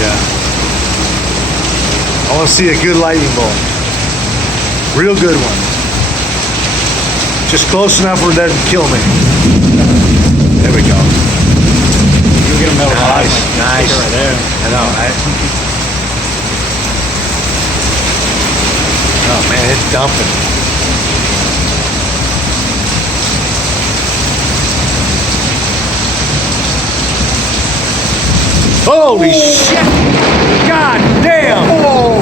Yeah. I want to see a good lightning bolt. Real good one. Just close enough where it doesn't kill me. There we go. You get a metal rod. Nice. Right there. I know, right? Oh man, it's dumping. Holy shit! God damn! Oh,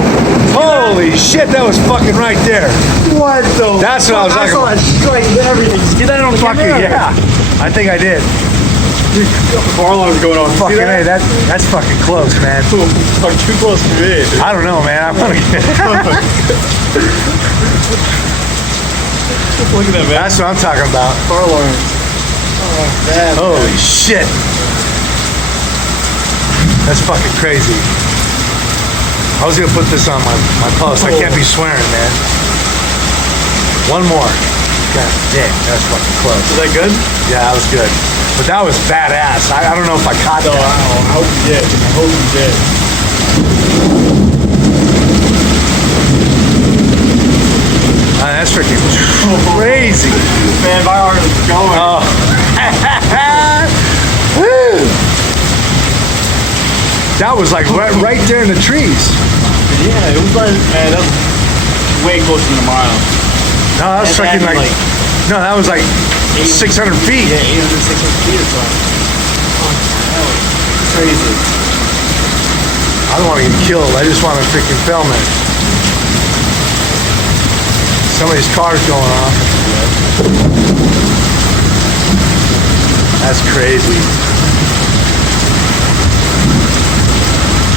Holy shit, that was fucking right there. what the? That's what I was talking about. I saw that strike and everything. Did you get that on the Fucking camera? yeah. I think I did. Dude, the bar alarm's going off. Fucking hey, that's fucking close, man. Too close for me. I don't know, man. I'm gonna get Look at that, man. That's what I'm talking about. Bar alarm. Oh, man. Holy shit. That's fucking crazy. I was gonna put this on my post. I can't be swearing, man. One more. God damn, that's fucking close. Is that good? Yeah, that was good. But that was badass. I don't know if I caught No, that. I hope you did. I hope you did. That's freaking crazy. Man, my heart is going. Oh. Woo. That was like right there in the trees. Yeah, it was like, man, that was way closer than a mile. No, that was freaking like, no, that was like 600 feet. Yeah, 800, 600 feet or something. Oh, that was crazy. I don't want to get killed. I just want to freaking film it. Somebody's car's going off. That's crazy.